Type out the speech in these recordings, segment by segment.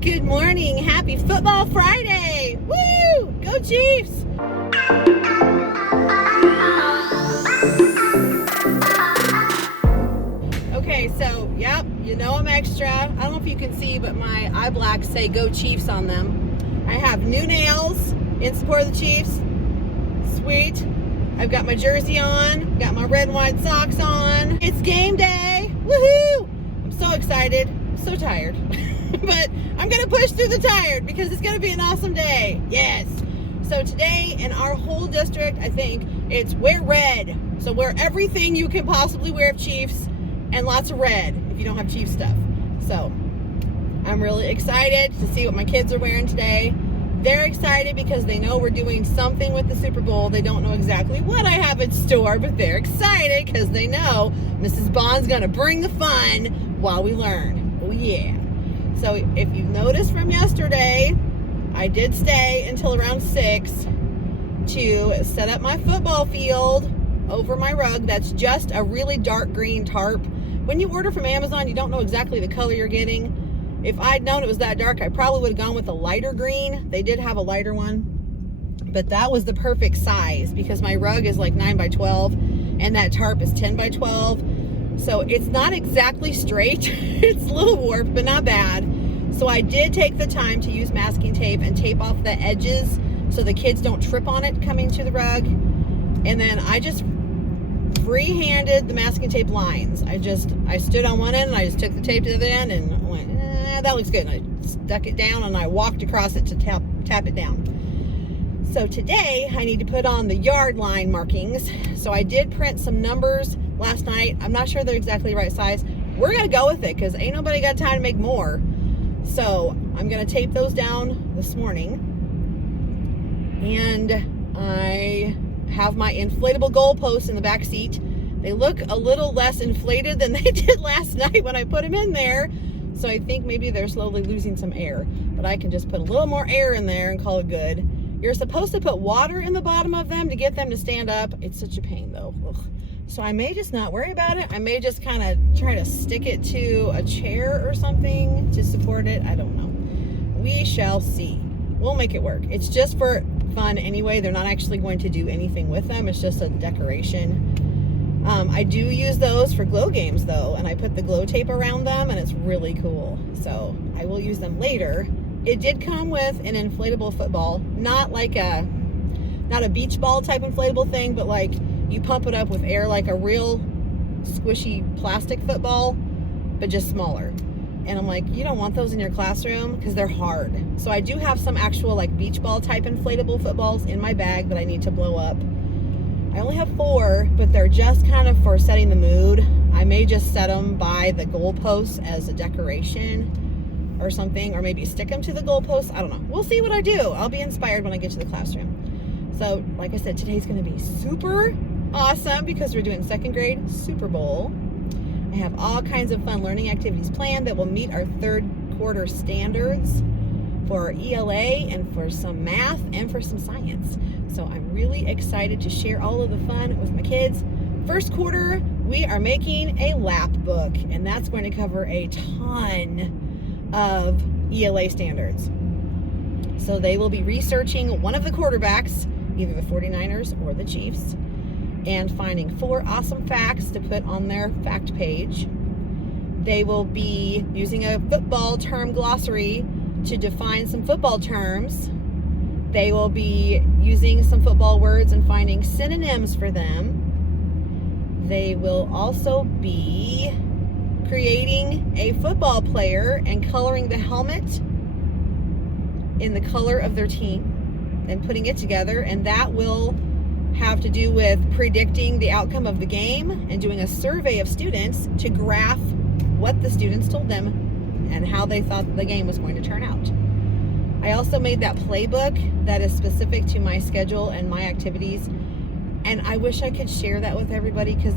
Good morning. Happy Football Friday. Woo! Go Chiefs! Okay, so, yep, you know I'm extra. I don't know if you can see, but my eye blacks say Go Chiefs on them. I have new nails in support of the Chiefs. Sweet. I've got my jersey on, got my red and white socks on. It's game day. Woohoo! I'm so excited. I'm so tired. But I'm going to push through the tired because it's going to be an awesome day. Yes. So today in our whole district, I think it's wear red. So wear everything you can possibly wear of Chiefs and lots of red if you don't have Chiefs stuff. So I'm really excited to see what my kids are wearing today. They're excited because they know we're doing something with the Super Bowl. They don't know exactly what I have in store, but they're excited because they know Mrs. Bond's going to bring the fun while we learn. Oh yeah. So if you noticed from yesterday, I did stay until around 6 to set up my football field over my rug. That's just a really dark green tarp. When you order from Amazon, you don't know exactly the color you're getting. If I'd known it was that dark, I probably would have gone with a lighter green. They did have a lighter one, but that was the perfect size because my rug is like 9 by 12 and that tarp is 10 by 12. So it's not exactly straight. It's a little warped, but not bad. So I did take the time to use masking tape and tape off the edges so the kids don't trip on it coming to the rug. And then I just free-handed the masking tape lines. I stood on one end and I just took the tape to the other end and went, that looks good. And I stuck it down and I walked across it to tap it down. So today I need to put on the yard line markings. So I did print some numbers last night. I'm not sure they're exactly the right size. We're gonna go with it because ain't nobody got time to make more. So I'm gonna tape those down this morning. And I have my inflatable goalposts in the back seat. They look a little less inflated than they did last night when I put them in there. So I think maybe they're slowly losing some air, but I can just put a little more air in there and call it good. You're supposed to put water in the bottom of them to get them to stand up. It's such a pain though. Ugh. So I may just not worry about it. I may just kind of try to stick it to a chair or something to support it. I don't know. We shall see. We'll make it work. It's just for fun anyway. They're not actually going to do anything with them. It's just a decoration. I do use those for glow games though, and I put the glow tape around them and it's really cool. So I will use them later. It did come with an inflatable football, not a beach ball type inflatable thing, but like you pump it up with air like a real squishy plastic football, but just smaller. And I'm like, you don't want those in your classroom because they're hard. So I do have some actual like beach ball type inflatable footballs in my bag that I need to blow up. I only have 4, but they're just kind of for setting the mood. I may just set them by the goalposts as a decoration or something, or maybe stick them to the goalposts. I don't know. We'll see what I do. I'll be inspired when I get to the classroom. So like I said, today's going to be super awesome because we're doing 2nd grade Super Bowl. I have all kinds of fun learning activities planned that will meet our 3rd quarter standards for ELA and for some math and for some science. So I'm really excited to share all of the fun with my kids. 1st quarter, we are making a lap book, and that's going to cover a ton of ELA standards. So they will be researching one of the quarterbacks, either the 49ers or the Chiefs, and finding 4 awesome facts to put on their fact page. They will be using a football term glossary to define some football terms. They will be using some football words and finding synonyms for them. They will also be creating a football player and coloring the helmet in the color of their team and putting it together, and that will have to do with predicting the outcome of the game and doing a survey of students to graph what the students told them and how they thought the game was going to turn out. I also made that playbook that is specific to my schedule and my activities, and I wish I could share that with everybody because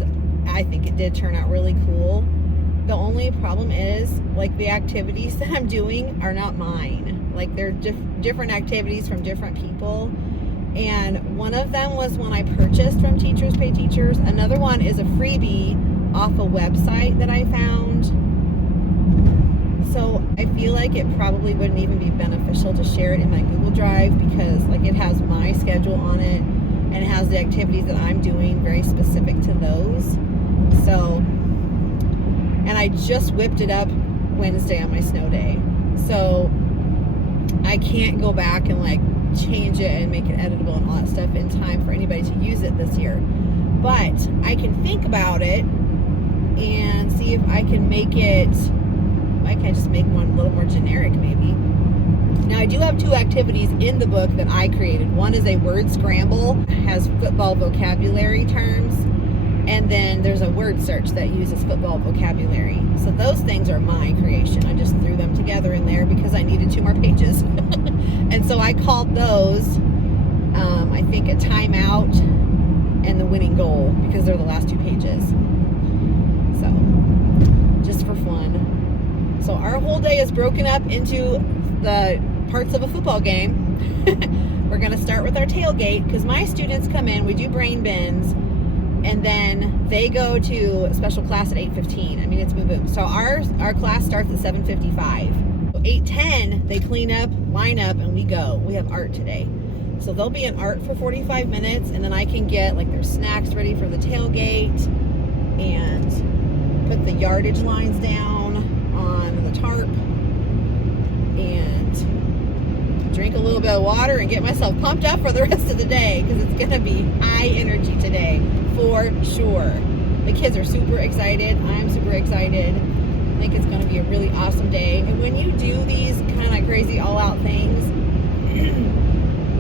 I think it did turn out really cool. The only problem is, like, the activities that I'm doing are not mine. Like, they're different activities from different people, and one of them was one I purchased from Teachers Pay Teachers. Another one is a freebie off a website that I found. So I feel like it probably wouldn't even be beneficial to share it in my Google Drive, because like it has my schedule on it and it has the activities that I'm doing very specific to those. So, and I just whipped it up Wednesday on my snow day. So I can't go back and like change it and make it editable and all that stuff in time for anybody to use it this year. But I can think about it and see if I can make it, I can just make one a little more generic maybe. Now I do have 2 activities in the book that I created. One is a word scramble, has football vocabulary terms, and then there's a word search that uses football vocabulary. So those things are my creation. I just threw them together in there because I needed 2 more pages. And so I called those, I think, a timeout and the winning goal, because they're the last 2 pages. So, just for fun. So our whole day is broken up into the parts of a football game. We're going to start with our tailgate, because my students come in, we do brain bins, and then they go to a special class at 8:15. I mean, it's boom boom. So our class starts at 7:55. 8:10, they clean up, line up, and we go. We have art today. So they'll be in art for 45 minutes, and then I can get like their snacks ready for the tailgate and put the yardage lines down on the tarp and drink a little bit of water and get myself pumped up for the rest of the day, because it's gonna be high energy today for sure. The kids are super excited. I'm super excited. I think it's gonna be a really awesome day. And when you do these kind of crazy all-out things,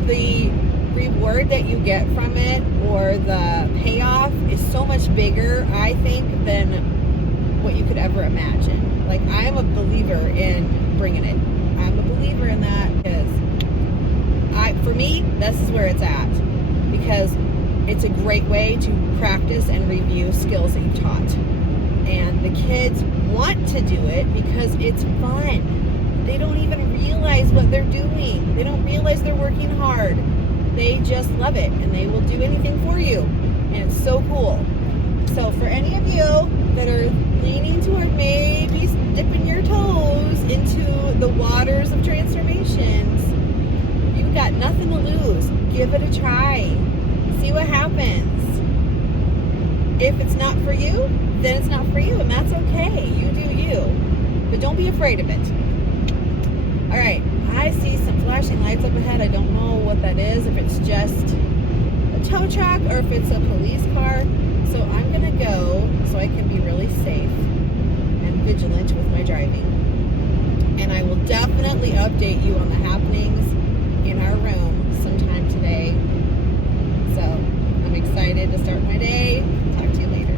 the reward that you get from it, or the payoff, is so much bigger, I think, than what you could ever imagine. Like, I'm a believer in bringing it. I'm a believer in that, because for me, this is where it's at, because it's a great way to practice and review skills that you've taught. And the kids want to do it because it's fun. They don't even realize what they're doing. They don't realize they're working hard. They just love it, and they will do anything for you. And it's so cool. So for any of you that are leaning toward maybe dipping your toes into the waters of transformations, you've got nothing to lose. Give it a try. See what happens. If it's not for you, then it's not for you, and that's okay. You do you. But don't be afraid of it. All right, I see some flashing lights up ahead. I don't know what that is, if it's just a tow truck or if it's a police car. So I'm gonna go so I can be really safe and vigilant with my driving. And I will definitely update you on the happenings in our room sometime today. So I'm excited to start my day. Talk to you later.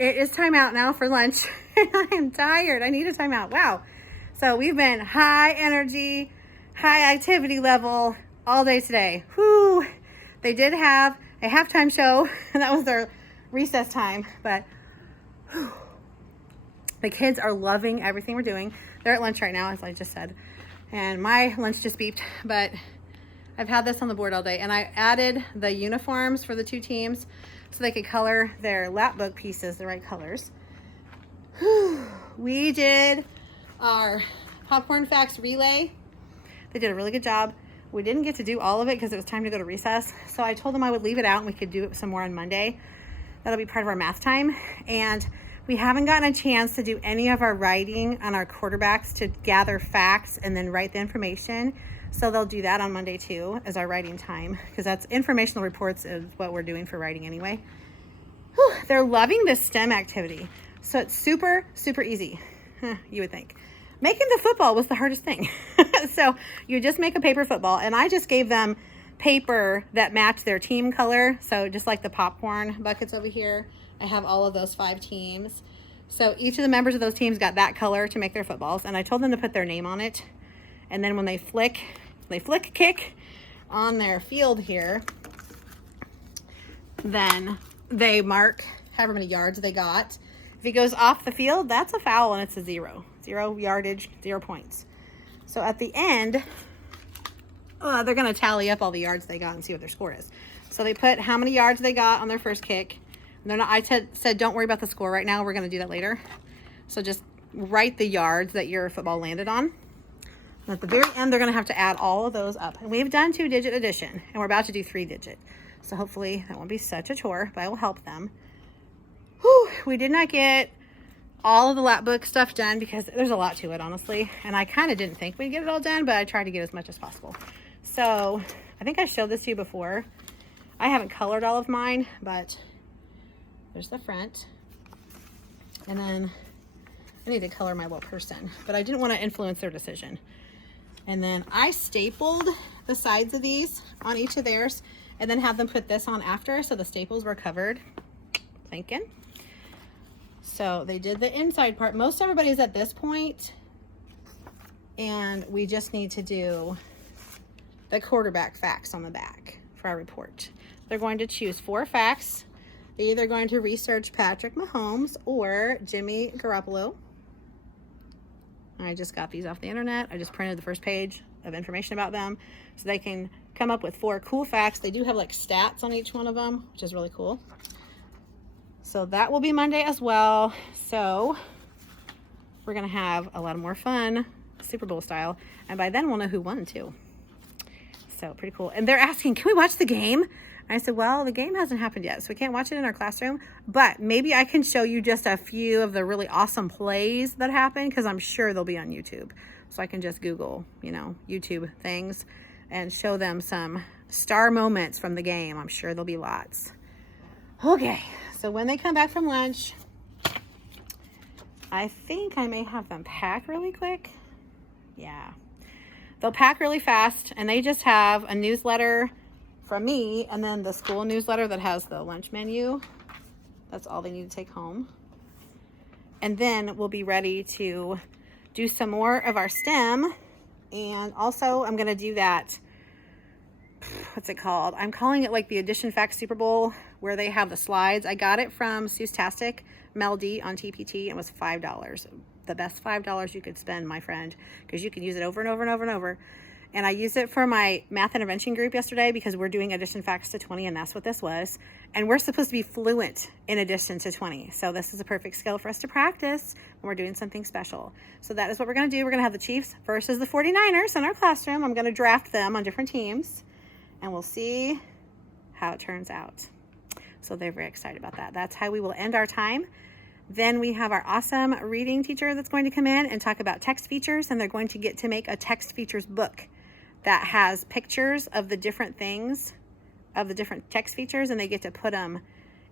It is time out now for lunch. I am tired. I need a timeout. Wow. So we've been high energy, high activity level all day today. Whoo. They did have a halftime show, and that was their recess time, but whew, the kids are loving everything we're doing. They're at lunch right now, as I just said, and my lunch just beeped, but I've had this on the board all day, and I added the uniforms for the 2 teams so they could color their lap book pieces the right colors. We did our popcorn facts relay. They did a really good job. We didn't get to do all of it because it was time to go to recess. So I told them I would leave it out and we could do it some more on Monday. That'll be part of our math time. And we haven't gotten a chance to do any of our writing on our quarterbacks to gather facts and then write the information. So they'll do that on Monday too as our writing time, because that's informational reports is what we're doing for writing anyway. Whew, they're loving this STEM activity. So it's super, super easy, you would think. Making the football was the hardest thing. So you just make a paper football, and I just gave them paper that matched their team color. So just like the popcorn buckets over here, I have all of those 5 teams. So each of the members of those teams got that color to make their footballs, and I told them to put their name on it. And then when they flick kick on their field here, then they mark however many yards they got. If he goes off the field, that's a foul and it's a 0. 0 yardage, 0 points. So at the end, they're going to tally up all the yards they got and see what their score is. So they put how many yards they got on their first kick. And they're not, I said, don't worry about the score right now. We're going to do that later. So just write the yards that your football landed on. And at the very end, they're going to have to add all of those up. And we've done 2-digit addition, and we're about to do 3-digit. So hopefully that won't be such a chore, but I will help them. Whew, we did not get all of the lap book stuff done because there's a lot to it, honestly. And I kind of didn't think we'd get it all done, but I tried to get as much as possible. So I think I showed this to you before. I haven't colored all of mine, but there's the front. And then I need to color my little person, but I didn't want to influence their decision. And then I stapled the sides of these on each of theirs and then have them put this on after, so the staples were covered. Thinking. So they did the inside part. Most everybody's at this point, and we just need to do the quarterback facts on the back for our report. They're going to choose 4 facts. They're either going to research Patrick Mahomes or Jimmy Garoppolo. I just got these off the internet. I just printed the first page of information about them so they can come up with 4 cool facts. They do have like stats on each one of them, which is really cool. So that will be Monday as well. So we're going to have a lot more fun, Super Bowl style. And by then we'll know who won too. So pretty cool. And they're asking, can we watch the game? I said, well, the game hasn't happened yet, so we can't watch it in our classroom. But maybe I can show you just a few of the really awesome plays that happen, because I'm sure they'll be on YouTube. So I can just Google, YouTube things and show them some star moments from the game. I'm sure there'll be lots. Okay. So when they come back from lunch, I think I may have them pack really quick. Yeah. They'll pack really fast, and they just have a newsletter from me and then the school newsletter that has the lunch menu. That's all they need to take home. And then we'll be ready to do some more of our STEM. And also I'm going to do that, what's it called? I'm calling it like the Addition Super Bowl, where they have the slides. I got it from Seusstastic, Mel D on TPT, and it was $5. The best $5 you could spend, my friend, because you can use it over and over and over and over. And I used it for my math intervention group yesterday because we're doing addition facts to 20, and that's what this was. And we're supposed to be fluent in addition to 20. So this is a perfect skill for us to practice when we're doing something special. So that is what we're going to do. We're going to have the Chiefs versus the 49ers in our classroom. I'm going to draft them on different teams, and we'll see how it turns out. So they're very excited about that. That's how we will end our time. Then we have our awesome reading teacher that's going to come in and talk about text features, and they're going to get to make a text features book that has pictures of the different things, of the different text features, and they get to put them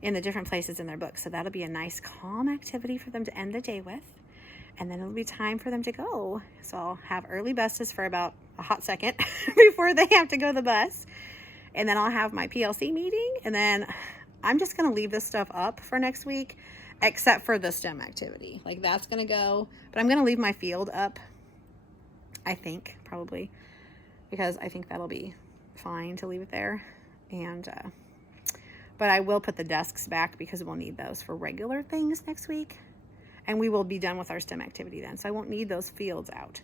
in the different places in their book. So that'll be a nice calm activity for them to end the day with. And then it'll be time for them to go. So I'll have early buses for about a hot second before they have to go to the bus. And then I'll have my PLC meeting, and then I'm just going to leave this stuff up for next week, except for the STEM activity. Like that's going to go, but I'm going to leave my field up, I think, probably, because I think that'll be fine to leave it there. And, but I will put the desks back because we'll need those for regular things next week. And we will be done with our STEM activity then. So I won't need those fields out.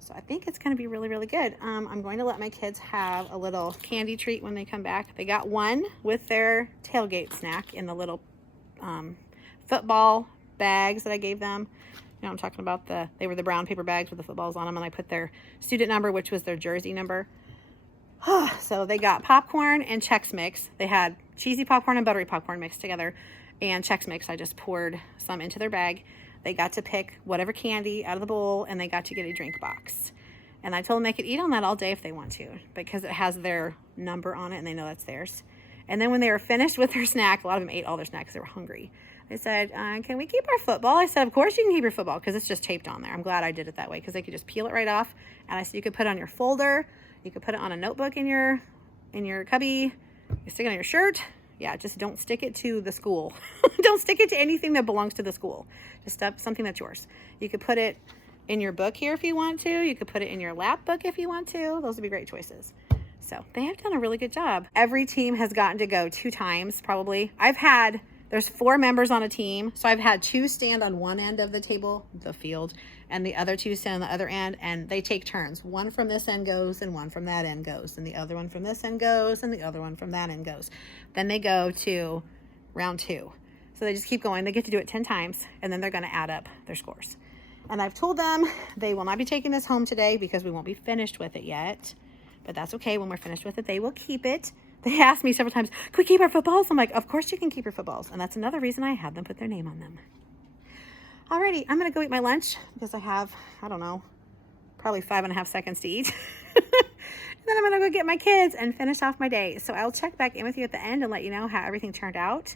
So I think it's going to be really, really good. I'm going to let my kids have a little candy treat when they come back. They got one with their tailgate snack in the little football bags that I gave them. You know, I'm talking about they were the brown paper bags with the footballs on them, and I put their student number, which was their jersey number. So they got popcorn and Chex Mix. They had cheesy popcorn and buttery popcorn mixed together, and Chex Mix. I just poured some into their bag. They got to pick whatever candy out of the bowl, and they got to get a drink box. And I told them they could eat on that all day if they want to, because it has their number on it and they know that's theirs. And then when they were finished with their snack, a lot of them ate all their snack because they were hungry. They said, can we keep our football? I said, of course you can keep your football, because it's just taped on there. I'm glad I did it that way, because they could just peel it right off. And I said, you could put it on your folder. You could put it on a notebook in your cubby. You stick it on your shirt. Yeah, just don't stick it to the school. Don't stick it to anything that belongs to the school. Just stuff something that's yours. You could put it in your book here if you want to. You could put it in your lap book if you want to. Those would be great choices. So they have done a really good job. Every team has gotten to go 2 times probably. There's 4 members on a team. So I've had 2 stand on one end of the table, the field, and the other 2 stand on the other end, and they take turns. One from this end goes and one from that end goes, and the other one from this end goes and the other one from that end goes. Then they go to round 2. So they just keep going. They get to do it 10 times, and then they're going to add up their scores. And I've told them they will not be taking this home today because we won't be finished with it yet. But that's okay. When we're finished with it, they will keep it. They asked me several times, can we keep our footballs? I'm like, of course you can keep your footballs. And that's another reason I had them put their name on them. Alrighty, I'm going to go eat my lunch because I have, I don't know, probably 5.5 seconds to eat. And then I'm going to go get my kids and finish off my day. So I'll check back in with you at the end and let you know how everything turned out.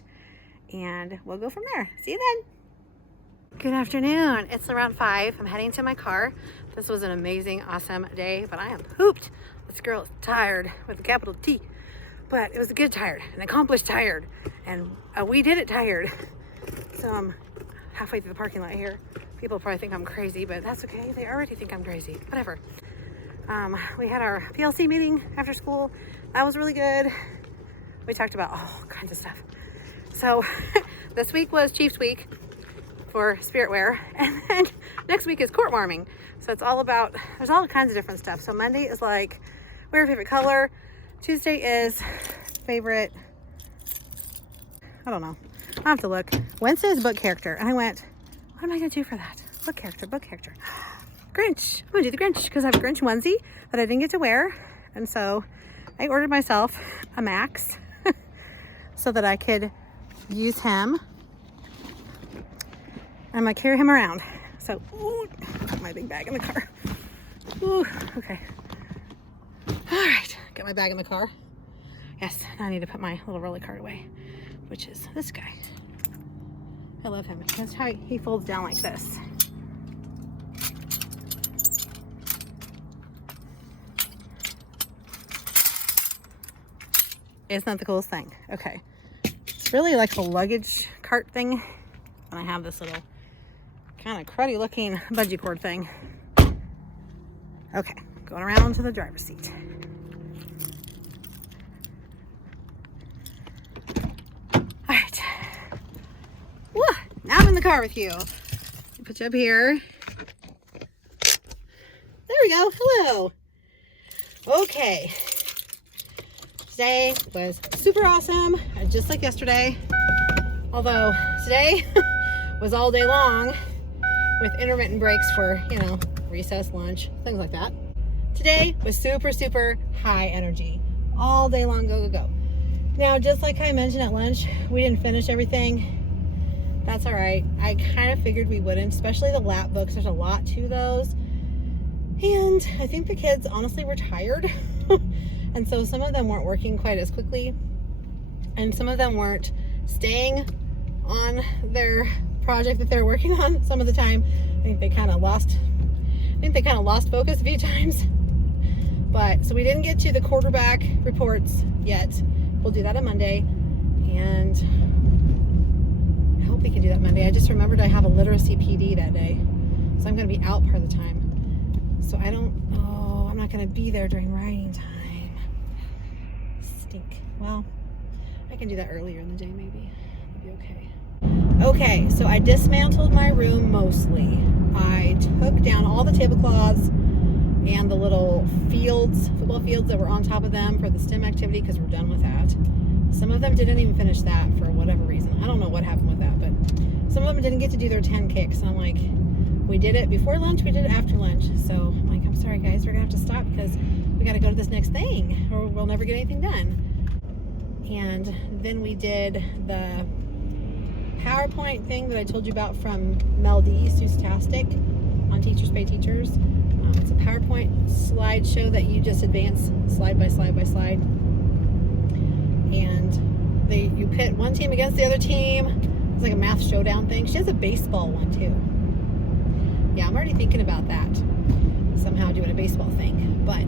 And we'll go from there. See you then. Good afternoon. It's around 5. I'm heading to my car. This was an amazing, awesome day, but I am pooped. This girl is tired with a capital T. But it was a good tired, an accomplished tired, and we did it tired. So I'm halfway through the parking lot here. People probably think I'm crazy, but that's okay. They already think I'm crazy. Whatever. We had our PLC meeting after school. That was really good. We talked about all kinds of stuff. So this week was Chiefs Week for spirit wear, and then next week is court warming. So it's all about, there's all kinds of different stuff. So Monday is like, wear your favorite color. Tuesday is favorite, I don't know. I'll have to look. Wednesday is book character. And I went, what am I going to do for that? Book character, book character. Grinch. I'm going to do the Grinch because I have a Grinch onesie that I didn't get to wear. And so I ordered myself a Max so that I could use him. I'm going to carry him around. So, ooh, put my big bag in the car. Ooh, okay. All right, got my bag in the car. Yes, now I need to put my little rolly cart away, which is this guy. I love him. That's how he folds down like this. Isn't that the coolest thing? Okay. It's really like a luggage cart thing. And I have this little kind of cruddy looking bungee cord thing. Okay, going around to the driver's seat. All right. Woo, now I'm in the car with you. Put you up here. There we go. Hello. Okay. Today was super awesome, just like yesterday. Although today was all day long with intermittent breaks for, you know, recess, lunch, things like that. Today was super, super high energy. All day long, go, go, go. Now, just like I mentioned at lunch, we didn't finish everything. That's all right. I kind of figured we wouldn't, especially the lap books. There's a lot to those. And I think the kids honestly were tired. And so some of them weren't working quite as quickly. And some of them weren't staying on their project that they're working on some of the time. I think they kind of lost focus a few times. But so we didn't get to the quarterback reports yet. We'll do that on Monday. And I hope we can do that Monday. I just remembered I have a literacy PD that day. So I'm going to be out part of the time. So I'm not going to be there during writing time. Stink. Well, I can do that earlier in the day maybe. It'll be okay. Okay, so I dismantled my room mostly. I took down all the tablecloths and the little football fields that were on top of them for the STEM activity because we're done with that. Some of them didn't even finish that for whatever reason. I don't know what happened with that, but Some of them didn't get to do their 10 kicks. And I'm like, we did it before lunch, we did it after lunch. So I'm like, I'm sorry guys, we're gonna have to stop because we gotta go to this next thing or we'll never get anything done. And then we did the PowerPoint thing that I told you about from Mel D, Seusstastic on Teachers Pay Teachers. It's a PowerPoint slideshow that you just advance slide by slide by slide. And you pit one team against the other team. It's like a math showdown thing. She has a baseball one too. Yeah, I'm already thinking about that. Somehow doing a baseball thing. But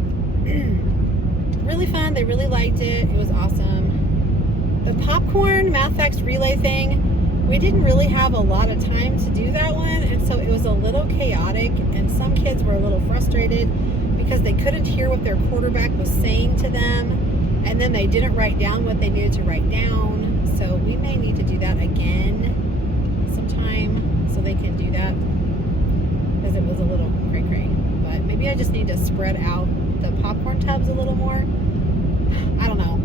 really fun. They really liked it. It was awesome. The popcorn math facts relay thing, we didn't really have a lot of time to do that one, and so it was a little chaotic, and some kids were a little frustrated because they couldn't hear what their quarterback was saying to them, and then they didn't write down what they needed to write down. So we may need to do that again sometime so they can do that, because it was a little cray-cray. But maybe I just need to spread out the popcorn tubs a little more. I don't know.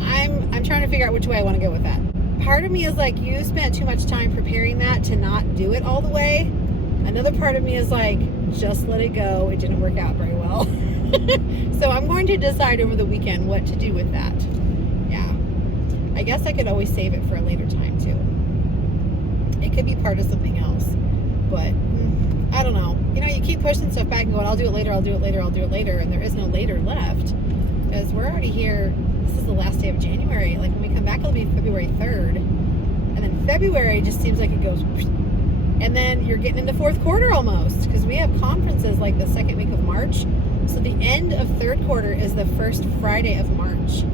I'm trying to figure out which way I want to go with that. Part of me is like, you spent too much time preparing that to not do it all the way. Another part of me is like, just let it go. It didn't work out very well. So I'm going to decide over the weekend what to do with that. Yeah. I guess I could always save it for a later time too. It could be part of something else. But I don't know. You know, you keep pushing stuff back and going, I'll do it later, I'll do it later, I'll do it later. And there is no later left. Because we're already here. This is the last day of January. Like when we come back, it'll be February 3rd. And then February just seems like it goes. And then you're getting into fourth quarter almost. Because we have conferences like the second week of March. So the end of third quarter is the first Friday of March.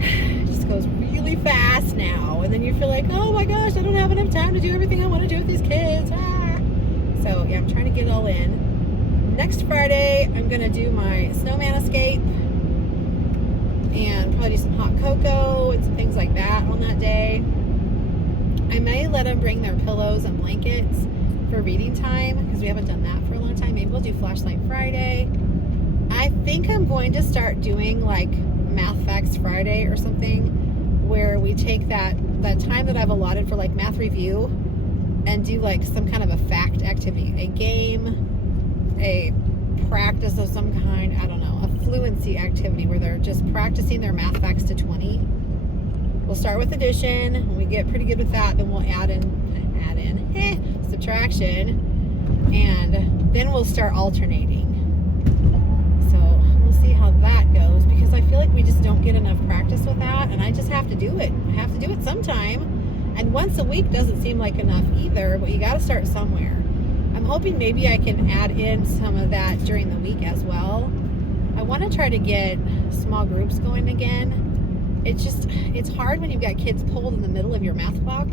It just goes really fast now. And then you feel like, oh my gosh, I don't have enough time to do everything I want to do with these kids. Ah. So yeah, I'm trying to get it all in. Next Friday, I'm going to do my snowman escape and probably do some hot cocoa and some things like that on that day. I may let them bring their pillows and blankets for reading time because we haven't done that for a long time. Maybe we'll do Flashlight Friday. I think I'm going to start doing like Math Facts Friday or something where we take that time that I've allotted for like math review and do like some kind of a fact activity, a game, a practice of some kind, I don't know, a fluency activity where they're just practicing their math facts to 20. We'll start with addition. When we get pretty good with that, then we'll add in subtraction, and then we'll start alternating. So we'll see how that goes, because I feel like we just don't get enough practice with that, and I just have to do it. I have to do it sometime, and once a week doesn't seem like enough either, but you got to start somewhere. I'm hoping maybe I can add in some of that during the week as well. I want to try to get small groups going again. It's hard when you've got kids pulled in the middle of your math block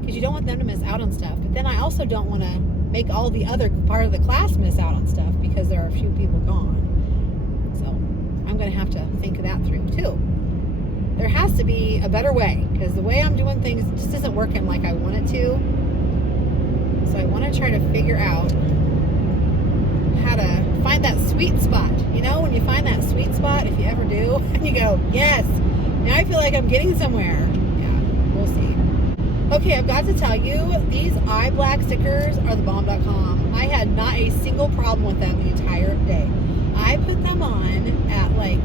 because you don't want them to miss out on stuff. But then I also don't want to make all the other part of the class miss out on stuff because there are a few people gone. So I'm going to have to think that through too. There has to be a better way because the way I'm doing things just isn't working like I want it to. So I want to try to figure out how to find that sweet spot. You know, when you find that sweet spot, if you ever do, and you go, yes, now I feel like I'm getting somewhere. Yeah, we'll see. Okay, I've got to tell you, these eye black stickers are the bomb.com. I had not a single problem with them the entire day. I put them on at like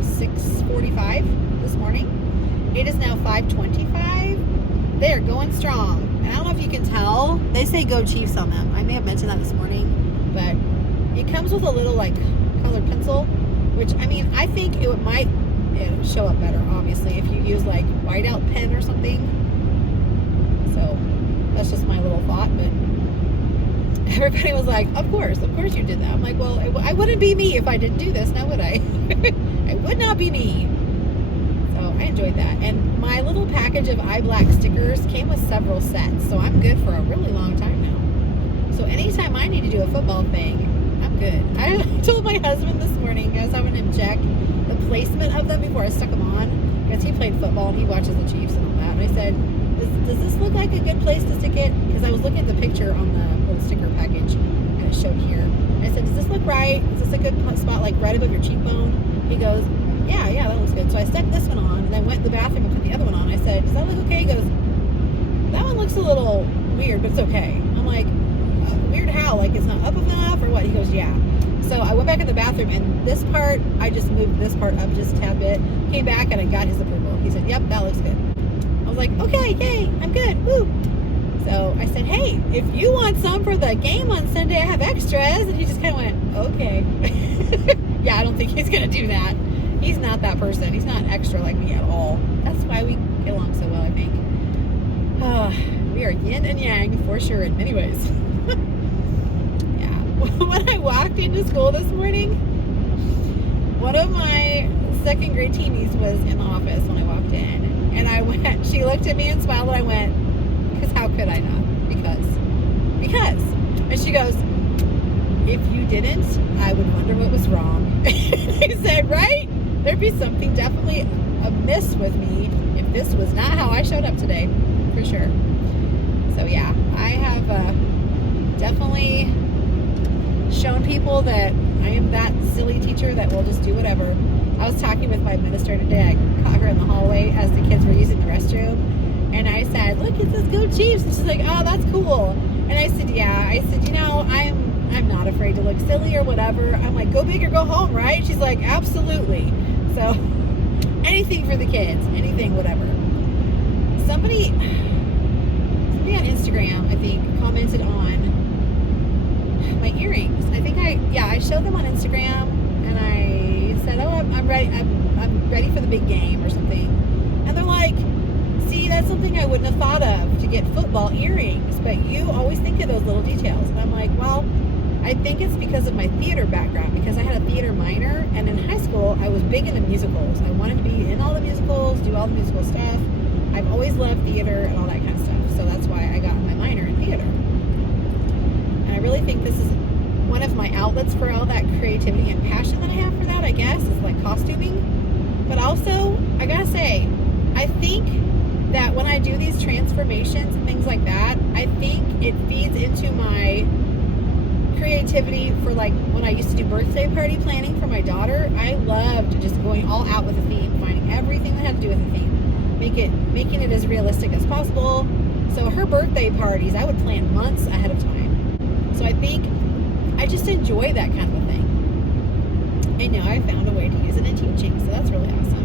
6:45 this morning. It is now 5:25. They are going strong. And I don't know if you can tell, they say Go Chiefs on them. I may have mentioned that this morning, but it comes with a little like colored pencil, which I mean, I think it might show up better, obviously, if you use like whiteout pen or something. So that's just my little thought, but everybody was like, of course you did that. I'm like, well, I wouldn't be me if I didn't do this, now would I? I would not be me. So I enjoyed that. And my little package of eye black stickers came with several sets, so I'm good for a really long time now. So anytime I need to do a football thing, I'm good. I told my husband this morning, I was having him check the placement of them before I stuck them on, because he played football and he watches the Chiefs and all that. And I said, does this look like a good place to stick it? Because I was looking at the picture on the little sticker package and it showed here. And I said, does this look right? Is this a good spot, like right above your cheekbone? He goes, yeah, that looks good. So I stuck this one on, and I went to the bathroom and put the other one on. I said, does that look okay? He goes, that one looks a little weird, but it's okay. I'm like, weird how? Like, it's not up enough or what? He goes, yeah. So I went back in the bathroom, and this part, I just moved this part up just a tad bit. Came back, and I got his approval. He said, yep, that looks good. I was like, okay, yay, I'm good, woo. So I said, hey, if you want some for the game on Sunday, I have extras. And he just kind of went, okay. Yeah, I don't think he's going to do that. He's not that person. He's not extra like me at all. That's why we get along so well, I think. We are yin and yang for sure in many ways. Yeah. When I walked into school this morning, one of my second grade teenies was in the office when I walked in. And I went, she looked at me and smiled, and I went, because how could I not? Because. And she goes, if you didn't, I would wonder what was wrong. I said, right? There'd be something definitely amiss with me if this was not how I showed up today, for sure. So yeah, I have definitely shown people that I am that silly teacher that will just do whatever. I was talking with my administrator today. I caught her in the hallway as the kids were using the restroom. And I said, look, it says go Chiefs. And she's like, oh, that's cool. And I said, yeah. I said, you know, I'm not afraid to look silly or whatever. I'm like, go big or go home, right? She's like, absolutely. So anything for the kids, anything, whatever. Somebody on Instagram, I think, commented on my earrings. I think I showed them on Instagram, and I said, oh, I'm ready. I'm ready for the big game or something. And they're like, see, that's something I wouldn't have thought of, to get football earrings, but you always think of those little details. And I'm like, well, I think it's because of my theater background, because I had a theater minor, and in high school I was big into musicals. I wanted to be in all the musicals, do all the musical stuff. I've always loved theater and all that kind of stuff, so that's why I got my minor in theater. And I really think this is one of my outlets for all that creativity and passion that I have for that, I guess, is like costuming. But also, I gotta say, I think that when I do these transformations and things like that, I think it feeds into my creativity for, like, when I used to do birthday party planning for my daughter. I loved just going all out with a theme, finding everything that had to do with a theme, making it as realistic as possible. So her birthday parties, I would plan months ahead of time. So I think I just enjoy that kind of a thing. And now I found a way to use it in teaching, so that's really awesome.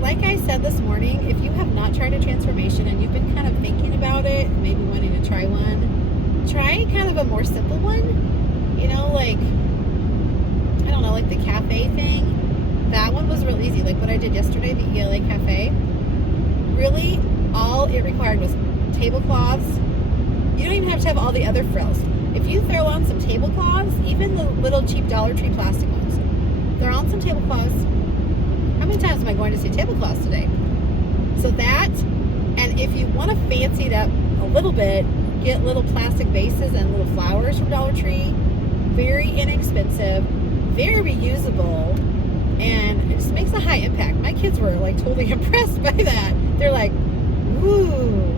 Like I said this morning, if you have not tried a transformation and you've been kind of thinking about it, maybe wanting to try one, try kind of a more simple one. You know, like, I don't know, like the Café thing. That one was real easy. Like what I did yesterday, the ELA Café. Really, all it required was tablecloths. You don't even have to have all the other frills. If you throw on some tablecloths, even the little cheap Dollar Tree plastic ones, throw on some tablecloths. How many times am I going to see tablecloths today? So that, and if you want to fancy it up a little bit, get little plastic vases and little flowers from Dollar Tree. Very inexpensive, very reusable, and it just makes a high impact. My kids were like totally impressed by that. They're like, ooh,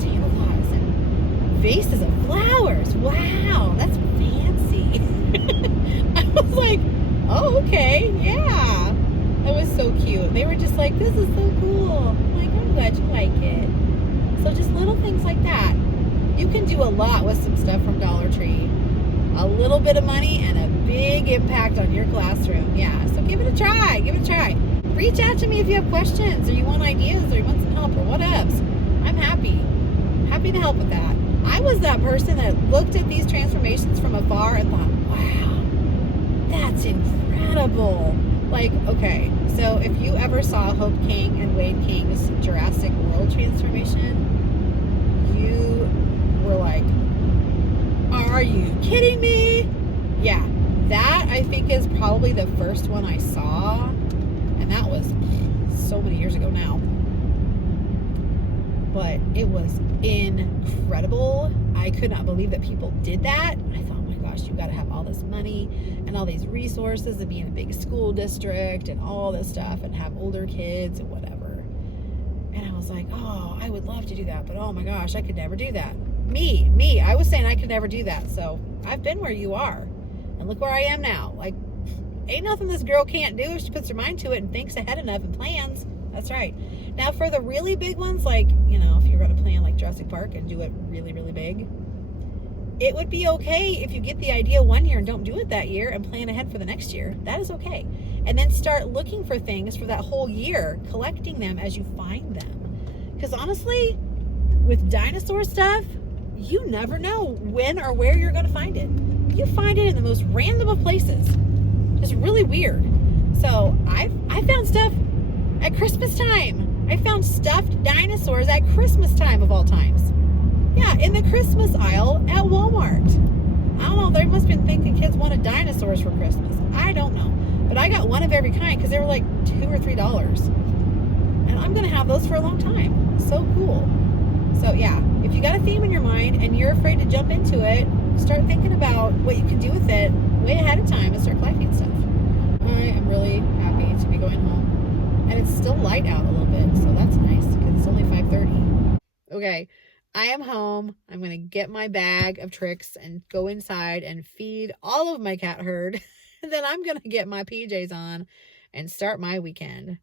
tablecloths and vases of flowers. Wow, that's fancy. I was like, oh, okay, yeah. That was so cute. They were just like, this is so cool. I'm like, I'm glad you like it. So just little things like that. You can do a lot with some stuff from Dollar Tree. A little bit of money and a big impact on your classroom. Yeah, so give it a try. Give it a try. Reach out to me if you have questions or you want ideas or you want some help or whatevs. I'm happy to help with that. I was that person that looked at these transformations from afar and thought, wow, that's incredible. Like, okay, so if you ever saw Hope King and Wade King's Jurassic World transformation, you were like, are you kidding me? Yeah, that I think is probably the first one I saw, and that was so many years ago now. But it was incredible. I could not believe that people did that. I thought, oh my gosh, you got to have all this money and all these resources and be in a big school district and all this stuff and have older kids and whatever. And I was like, oh, I would love to do that, but oh my gosh, I could never do that. Me, I was saying I could never do that. So I've been where you are, and look where I am now. Like, ain't nothing this girl can't do if she puts her mind to it and thinks ahead enough and plans. That's right. Now for the really big ones, like, you know, if you're going to plan like Jurassic Park and do it really, really big, it would be okay if you get the idea one year and don't do it that year and plan ahead for the next year. That is okay. And then start looking for things for that whole year, collecting them as you find them. Because honestly, with dinosaur stuff, you never know when or where you're going to find it. You find it in the most random of places. It's really weird. So I found stuff at Christmas time. I found stuffed dinosaurs at Christmas time of all times. Yeah, in the Christmas aisle at Walmart. I don't know, they must have been thinking kids wanted dinosaurs for Christmas. I don't know. But I got one of every kind because they were like $2 or $3. And I'm going to have those for a long time. So cool. So yeah, if you got a theme in your mind and you're afraid to jump into it, start thinking about what you can do with it way ahead of time and start collecting stuff. I am really happy to be going home. And it's still light out a little bit, so that's nice because it's only 5:30. Okay, I am home. I'm going to get my bag of tricks and go inside and feed all of my cat herd. And then I'm going to get my PJs on and start my weekend.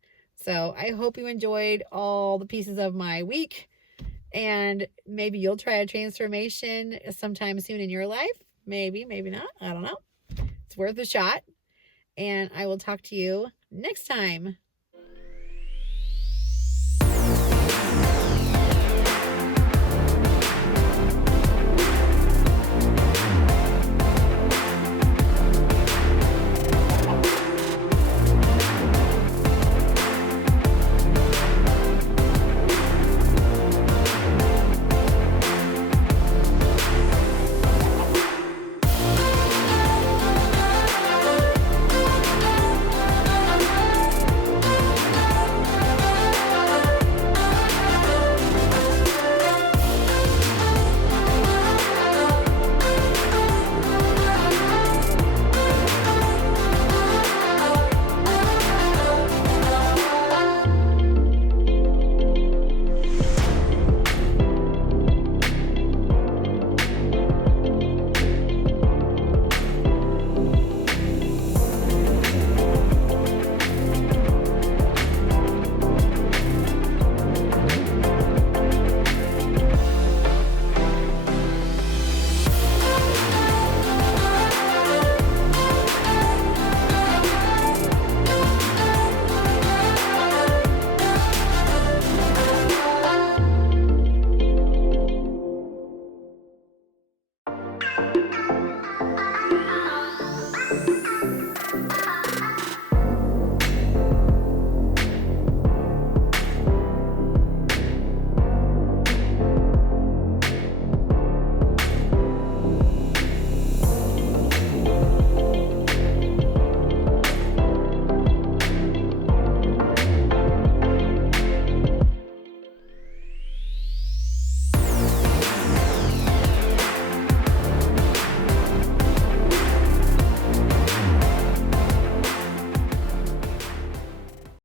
So I hope you enjoyed all the pieces of my week. And maybe you'll try a transformation sometime soon in your life. Maybe, maybe not. I don't know. It's worth a shot. And I will talk to you next time.